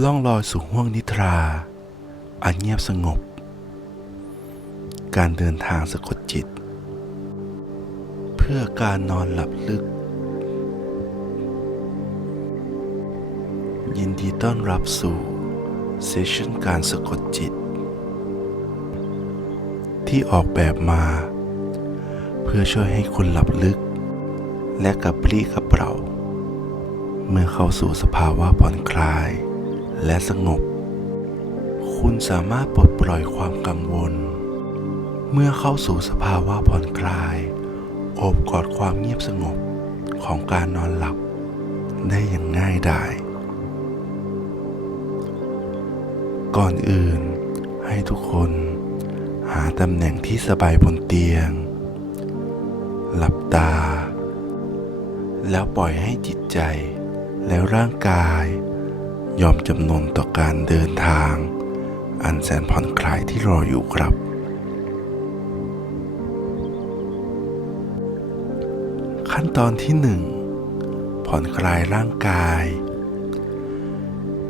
ล่องลอยสู่ห้วงนิทรา อันเงียบสงบ การเดินทางสะกดจิต เพื่อการนอนหลับลึก ยินดีต้อนรับสู่เซสชันการสะกดจิต ที่ออกแบบมา เพื่อช่วยให้คุณหลับลึก และกระปรี้กระเปร่าเมื่อเข้าสู่สภาวะผ่อนคลาย และสงบ คุณสามารถปลดปล่อยความกังวล เมื่อเข้าสู่สภาวะผ่อนคลาย โอบกอดความเงียบสงบของการนอนหลับ ได้อย่างง่ายดาย ก่อนอื่นให้ทุกคนหาตำแหน่งที่สบายบนเตียง หลับตา แล้วปล่อยให้จิตใจแล้วร่างกาย ยอมจำนนต่อการเดินทาง อันแสนผ่อนคลายที่รออยู่ครับ ขั้นตอนที่หนึ่งผ่อนคลายร่างกาย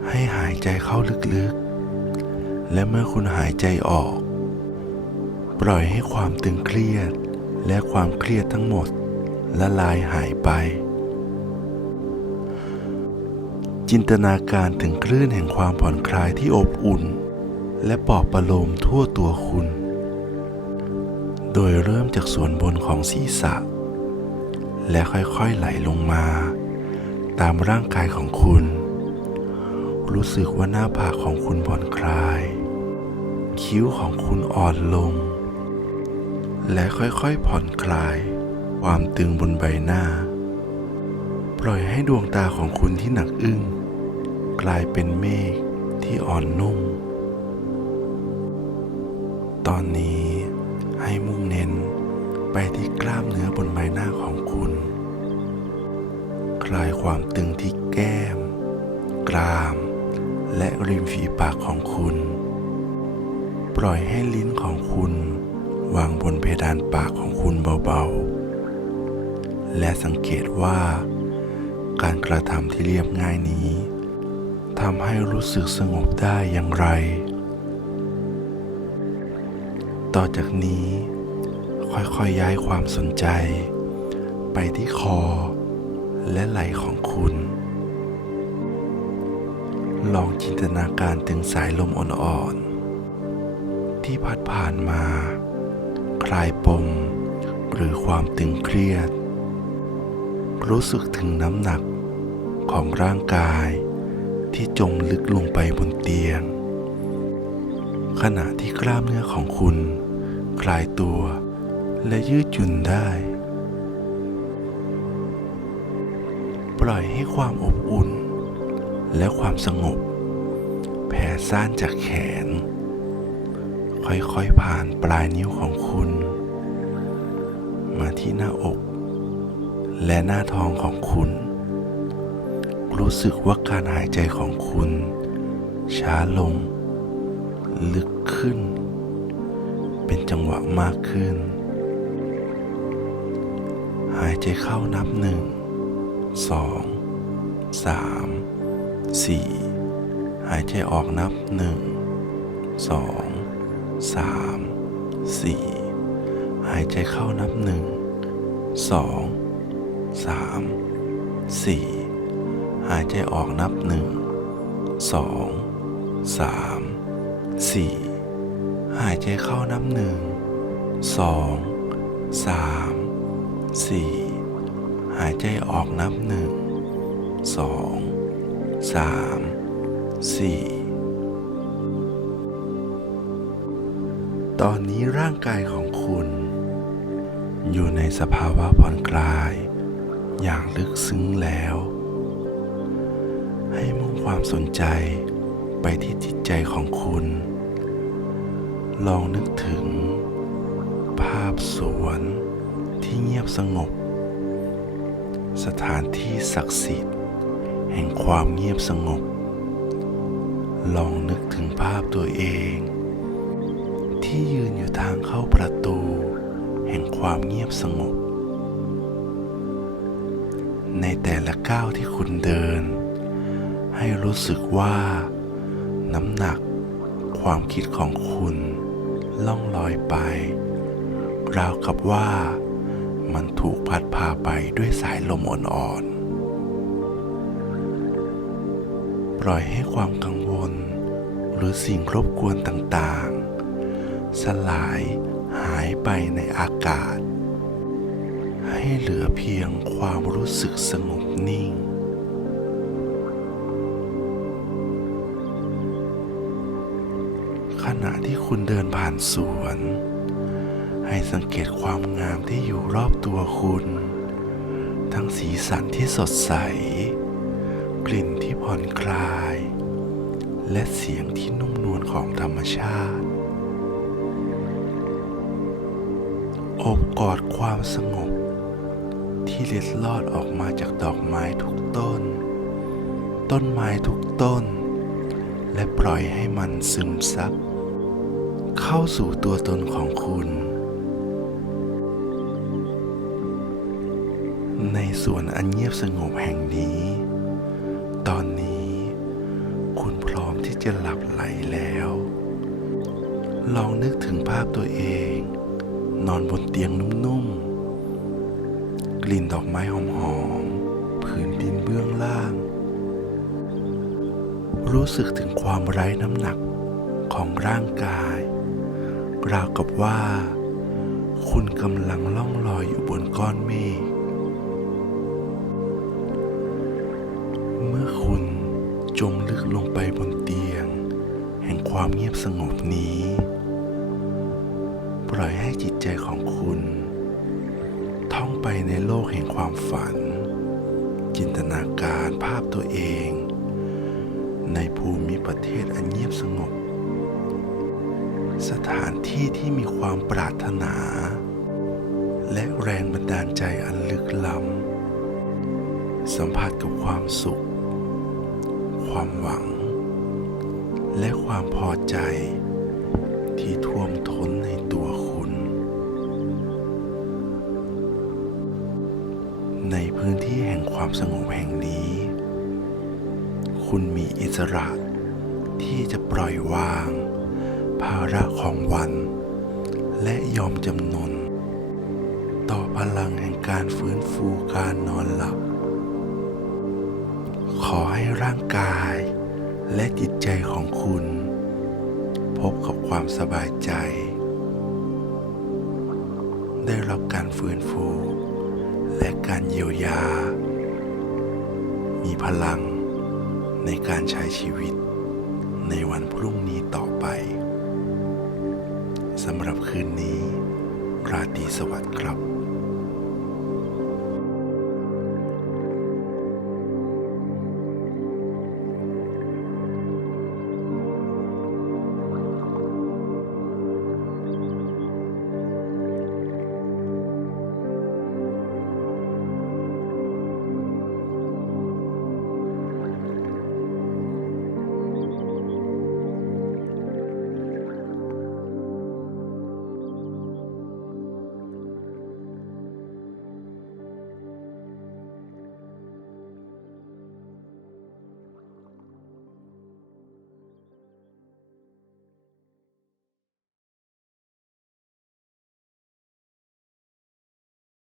ให้หายใจเข้าลึกๆ และเมื่อคุณหายใจออก ปล่อยให้ความตึงเครียดและความเครียดทั้งหมดละลายหายไป จินตนาการถึงคลื่นแห่งความผ่อนคลายที่อบอุ่น และปลอบประโลมทั่วตัวคุณ โดยเริ่มจากส่วนบนของศีรษะ และค่อยๆไหลลงมา ตามร่างกายของคุณ รู้สึกว่าหน้าผากของคุณผ่อนคลาย คิ้วของคุณอ่อนลง และค่อยๆผ่อนคลาย ความตึงบนใบหน้าปล่อยให้ดวงตาของคุณที่หนักอึ้ง กลายเป็นเมฆที่อ่อนนุ่ม ตอนนี้ให้มุ่งเน้นไปที่กล้ามเนื้อบนใบหน้าของคุณ คลายความตึงที่แก้ม กราม และริมฝีปากของคุณ ปล่อยให้ลิ้นของคุณ วางบนเพดานปากของคุณเบาๆ และสังเกตว่าการกระทำที่เรียบง่ายนี้ ทำให้รู้สึกสงบได้อย่างไร ต่อจากนี้ค่อยๆย้ายความสนใจ ไปที่คอและไหล่ของคุณ ลองจินตนาการถึงสายลมอ่อนๆ ที่พัดผ่านมา คลายปม หรือความตึงเครียด รู้สึกถึงน้ำหนักของร่างกาย ที่จมลึกลงไปบนเตียง ขณะที่กล้ามเนื้อของคุณ คลายตัวและยืดหยุ่นได้ ปล่อยให้ความอบอุ่น และความสงบ แผ่ซ่านจากแขน ค่อยๆผ่านปลายนิ้วของคุณ มาที่หน้าอก และหน้าท้องของคุณ รู้สึกว่าการหายใจของคุณ ช้าลง ลึกขึ้น เป็นจังหวะมากขึ้น หายใจเข้านับหนึ่งสองสามสี่หายใจออกนับหนึ่งสองสามสี่หายใจเข้านับหนึ่งสองสามสี่ หายใจออกนับหนึ่งสองสามสี่หายใจเข้านับหนึ่งสองสามสี่หายใจออกนับหนึ่งสองสามสี่ตอนนี้ร่างกายของคุณ อยู่ในสภาวะผ่อนคลาย อย่างลึกซึ้งแล้ว ความสนใจไปที่จิตใจของคุณ ลองนึกถึง ภาพสวนที่เงียบสงบ สถานที่ศักดิ์สิทธิ์ แห่งความเงียบสงบ ลองนึกถึงภาพตัวเอง ที่ยืนอยู่ทางเข้าประตู แห่งความเงียบสงบ ในแต่ละก้าวที่คุณเดิน ให้รู้สึกว่า น้ำหนัก ความคิดของคุณล่องลอยไป ราวกับว่ามันถูกพัดพาไปด้วยสายลมอ่อนๆ ปล่อยให้ความกังวล หรือสิ่งรบกวนต่างๆ สลายหายไปในอากาศ ให้เหลือเพียงความรู้สึกสงบนิ่ง ขณะที่คุณเดินผ่านสวน ให้สังเกตความงามที่อยู่รอบตัวคุณ ทั้งสีสันที่สดใส กลิ่นที่ผ่อนคลาย และเสียงที่นุ่มนวลของธรรมชาติโอบกอดความสงบ ที่เล็ดลอดออกมาจากดอกไม้ทุกต้น ต้นไม้ทุกต้น และปล่อยให้มันซึมซับ เข้าสู่ตัวตนของคุณ ในสวนอันเงียบสงบแห่งนี้ ตอนนี้คุณพร้อมที่จะหลับไหลแล้ว ลองนึกถึงภาพตัวเอง นอนบนเตียงนุ่มๆ กลิ่นดอกไม้หอมๆผืนดินเบื้องล่าง รู้สึกถึงความไร้น้ำหนักของร่างกาย ราวกับว่า คุณกำลังล่องลอยอยู่บนก้อนเมฆเมื่อคุณจมลึกลงไปบนเตียง แห่งความเงียบสงบนี้ ปล่อยให้จิตใจของคุณ ท่องไปในโลกแห่งความฝัน จินตนาการภาพตัวเอง ในภูมิประเทศอันเงียบสงบ สถานที่ที่มีความปรารถนา และแรงบันดาลใจอันลึกล้ำ สัมผัสกับความสุข ความหวัง และความพอใจ ที่ท่วมท้นในตัวคุณ ในพื้นที่แห่งความสงบแห่งนี้ คุณมีอิสระที่จะปล่อยวาง ภาระของวัน และยอมจำนน ต่อพลังแห่งการฟื้นฟูการนอนหลับ ขอให้ร่างกายและจิตใจของคุณ พบกับความสบายใจ ได้รับการฟื้นฟู และการเยียวยา มีพลังในการใช้ชีวิตในวันพรุ่งนี้ต่อไป สำหรับคืนนี้ ราตรีสวัสดิ์ครับ